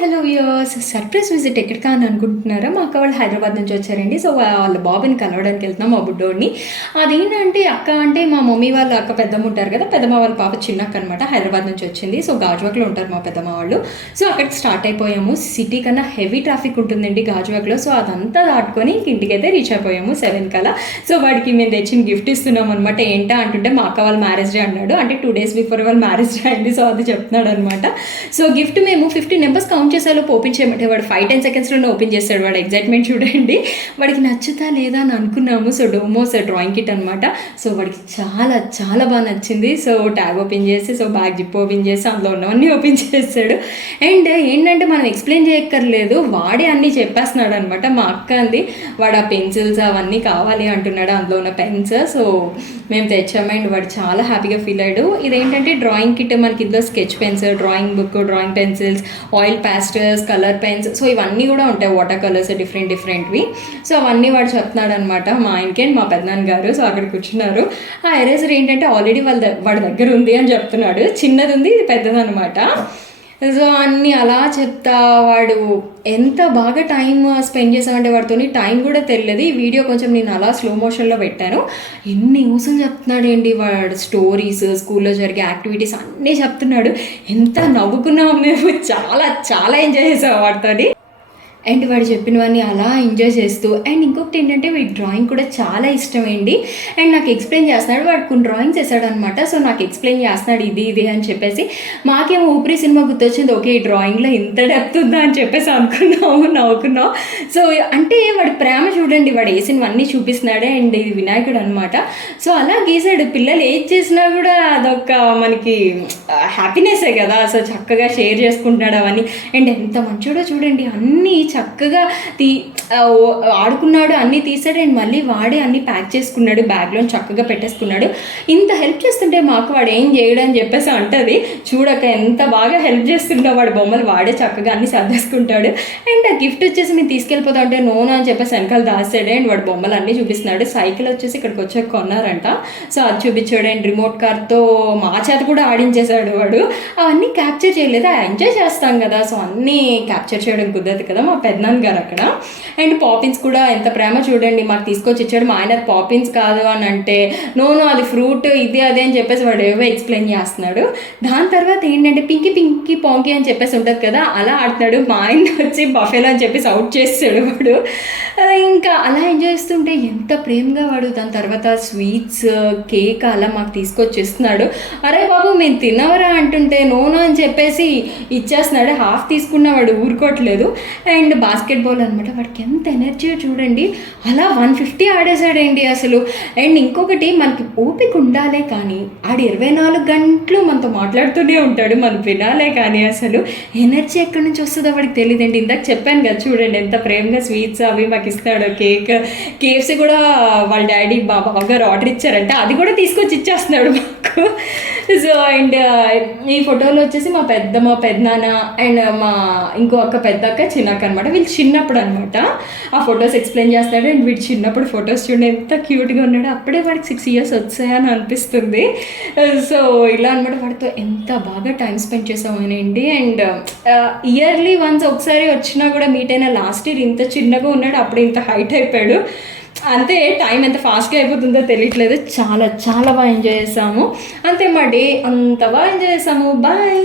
Hello viewers. Surprise visit ఎక్కడికా అని అనుకుంటున్నారా? మా అక్క వాళ్ళు హైదరాబాద్ నుంచి వచ్చారండి. సో వాళ్ళ బాబుని కలవడానికి వెళ్తున్నాం, మా బుడ్డోడిని. అదేంటంటే అక్క అంటే మా మమ్మీ వాళ్ళ అక్క పెద్దమ్మ ఉంటారు కదా, పెద్దమ్మ వాళ్ళ పాప చిన్నక్క అనమాట. హైదరాబాద్ నుంచి వచ్చింది. సో గాజువాకలో ఉంటారు మా పెద్దమ్మ వాళ్ళు. సో అక్కడికి స్టార్ట్ అయిపోయాము. సిటీ కన్నా హెవీ ట్రాఫిక్ ఉంటుందండి గాజువాకలో. సో అదంతా దాటుకొని ఇంటికైతే రీచ్ అయిపోయాము 7 కల్లా. సో వాడికి మేము తెచ్చిన గిఫ్ట్ ఇస్తున్నాం అనమాట. ఏంటా అంటుంటే మా అక్క వాళ్ళ మ్యారేజ్ డే అన్నాడు. అంటే 2 days బిఫోర్ వాళ్ళ మ్యారేజ్ డే అండి. సో అది చెప్తున్నాడు అనమాట. సో గిఫ్ట్ మేము 50 నెంబర్స్ కౌంట్ చేసేలో ఓపెన్ చేయమంటే వాడు 5-10 సెకండ్స్లోనే ఓపెన్ చేస్తాడు. వాడు ఎగ్జైట్మెంట్ చూడండి. వాడికి నచ్చుతా లేదా అని అనుకున్నాము. సో డోమోస్ డ్రాయింగ్ కిట్ అనమాట. సో వాడికి చాలా చాలా బాగా నచ్చింది. సో ట్యాగ్ ఓపెన్ చేసి, సో బ్యాగ్ జిప్ ఓపెన్ చేసి అందులో ఉన్నవన్నీ ఓపెన్ చేస్తాడు. అండ్ ఏంటంటే మనం ఎక్స్ప్లెయిన్ చేయక్కర్లేదు, వాడే అన్నీ చెప్పేస్తున్నాడు అనమాట. మా అక్క అంది వాడు ఆ పెన్సిల్స్ అవన్నీ కావాలి అంటున్నాడు, అందులో ఉన్న పెన్స్. సో మేము తెచ్చాము అండ్ వాడు చాలా హ్యాపీగా ఫీల్ అయ్యాడు. ఇదేంటంటే డ్రాయింగ్ కిట్, మనకి ఇందులో sketch pens, drawing book, drawing pencils, oil pastels, colour pens, so ఇవన్నీ కూడా ఉంటాయి. Water colours డిఫరెంట్వి. సో అవన్నీ వాడు చెప్తున్నాడు అనమాట. మా ఆయనకి అండ్ మా పెద్దనాన్న గారు సో అక్కడ కూర్చున్నారు. ఆ ఎరేజర్ ఏంటంటే ఆల్రెడీ వాడి దగ్గర ఉంది అని చెప్తున్నాడు. చిన్నది ఉంది, ఇది పెద్దదనమాట. సో అన్నీ అలా చెప్తా వాడు ఎంత బాగా టైం స్పెండ్ చేసామంటే వాడితో టైం కూడా తెలియదు. ఈ వీడియో కొంచెం నేను అలా స్లో మోషన్లో పెట్టాను. ఎన్ని ఊసులు చెప్తున్నాడు ఏంటి వాడు. స్టోరీస్, స్కూల్లో జరిగే యాక్టివిటీస్ అన్నీ చెప్తున్నాడు. ఎంత నవ్వుకున్నాము మేము. చాలా చాలా ఎంజాయ్ చేసాము వాడితో. అండ్ వాడు చెప్పినవన్నీ అలా ఎంజాయ్ చేస్తూ. అండ్ ఇంకొకటి ఏంటంటే వీడి డ్రాయింగ్ కూడా చాలా ఇష్టమైంది. అండ్ నాకు ఎక్స్ప్లెయిన్ చేస్తున్నాడు. వాడు కొన్ని డ్రాయింగ్స్ వేసాడు అనమాట. సో నాకు ఎక్స్ప్లెయిన్ చేస్తున్నాడు ఇది అని చెప్పేసి. మాకేమో ఊపిరి సినిమా గుర్తొచ్చింది. ఓకే, ఈ డ్రాయింగ్లో ఇంత డెప్త్ ఉందా అని చెప్పేసి నవ్వుకున్నాం. సో అంటే వాడి ప్రేమ చూడండి, వాడు వేసినవన్నీ చూపిస్తున్నాడే. అండ్ ఇది వినాయకుడు అనమాట. సో అలా గీసాడు. పిల్లలు ఏది చేసినా కూడా అదొక మనకి హ్యాపీనెస్సే కదా. సో చక్కగా షేర్ చేసుకుంటున్నాడు అవన్నీ. అండ్ ఎంత మంచోడో చూడండి, అన్నీ చక్కగా ఆడుకున్నాడు, అన్నీ తీసాడు. అండ్ మళ్ళీ వాడే అన్నీ ప్యాక్ చేసుకున్నాడు, బ్యాగ్లో చక్కగా పెట్టేసుకున్నాడు. ఇంత హెల్ప్ చేస్తుంటే మాకు వాడు ఏం చేయడు అని చెప్పేసి అంటది. చూడక ఎంత బాగా హెల్ప్ చేస్తుంటా, వాడు బొమ్మలు వాడే చక్కగా అన్నీ సర్దేసుకుంటాడు. అండ్ ఆ గిఫ్ట్ వచ్చేసి మేము తీసుకెళ్ళిపోతా అంటే నోనా అని చెప్పేసి వెనకాల దాస్తాడు. అండ్ వాడు బొమ్మలు అన్నీ చూపిస్తున్నాడు. సైకిల్ వచ్చేసి ఇక్కడికి వచ్చాక కొన్నారంట. సో అది చూపించాడు. అండ్ రిమోట్ కార్తో మా చేత కూడా ఆడించేశాడు వాడు. అవన్నీ క్యాప్చర్ చేయలేదు, ఎంజాయ్ చేస్తాం కదా. సో అన్నీ క్యాప్చర్ చేయడం కుదరదు కదా. మా పెద్దనాన్న గారు అక్కడ. అండ్ పాపిన్స్ కూడా ఎంత ప్రేమ చూడండి, మాకు తీసుకొచ్చి ఇచ్చాడు. మా ఆయన పాపిన్స్ కాదు అని అంటే నో అది ఫ్రూట్, ఇది అదే అని చెప్పేసి వాడు ఏవో ఎక్స్ప్లెయిన్ చేస్తున్నాడు. దాని తర్వాత ఏంటంటే పింకీ పాంకీ అని చెప్పేసి ఉంటుంది కదా, అలా ఆడుతున్నాడు. మా ఆయన వచ్చి బఫేలో అని చెప్పేసి అవుట్ చేస్తాడు వాడు. ఇంకా అలా ఎంజాయ్ చేస్తుంటే ఎంత ప్రేమగా వాడు. దాని తర్వాత స్వీట్స్, కేక్ అలా మాకు తీసుకొచ్చి ఇస్తున్నాడు. అరే బాబు మేము తినవరా అంటుంటే నోనో అని చెప్పేసి ఇచ్చేస్తున్నాడు. హాఫ్ తీసుకున్న వాడు ఊరుకోవట్లేదు. అండ్ బాస్కెట్బాల్ అనమాట. వాడికి ఎంత ఎనర్జీ చూడండి, అలా 150 ఆడేసాడండి అసలు. అండ్ ఇంకొకటి, మనకి ఓపిక ఉండాలే కానీ ఆడు 24 గంటలు మనతో మాట్లాడుతూనే ఉంటాడు, మనం వినాలే కానీ అసలు ఎనర్జీ ఎక్కడి నుంచి వస్తుందో వాడికి తెలియదండి. ఇందాక చెప్పాను కదా చూడండి ఎంత ప్రేమగా స్వీట్స్ అవి మాకు ఇస్తాడు. కేఎఫ్సీ కూడా వాళ్ళ డాడీ బాగా ఆర్డర్ ఇచ్చారంటే అది కూడా తీసుకొచ్చి ఇచ్చేస్తున్నాడు మాకు. సో అండ్ ఈ ఫోటోలో వచ్చేసి మా పెద్దనాన్న అండ్ మా ఇంకో అక్క, పెద్ద అక్క, చిన్న అక్క అనమాట. వీళ్ళు చిన్నప్పుడు అనమాట. ఆ ఫొటోస్ ఎక్స్ప్లెయిన్ చేస్తాడు. అండ్ వీడు చిన్నప్పుడు ఫొటోస్ చూడండి ఎంత క్యూట్గా ఉన్నాడు. అప్పుడే వాడికి 6 years వచ్చాయని అనిపిస్తుంది. సో ఇలా అనమాట. వాడితో ఎంత బాగా టైం స్పెండ్ చేసామనండి. అండ్ ఇయర్లీ వన్స్ ఒకసారి వచ్చినా కూడా మీట్ అయినా. లాస్ట్ ఇయర్ ఇంత చిన్నగా ఉన్నాడు, అప్పుడు ఇంత హైట్ అయిపోయాడు. అంతే, టైం ఎంత ఫాస్ట్గా అయిపోతుందో తెలియట్లేదు. చాలా చాలా బాగా ఎంజాయ్ చేసాము. అంతే, మా డే అంత బాగా ఎంజాయ్ చేసాము. బాయ్.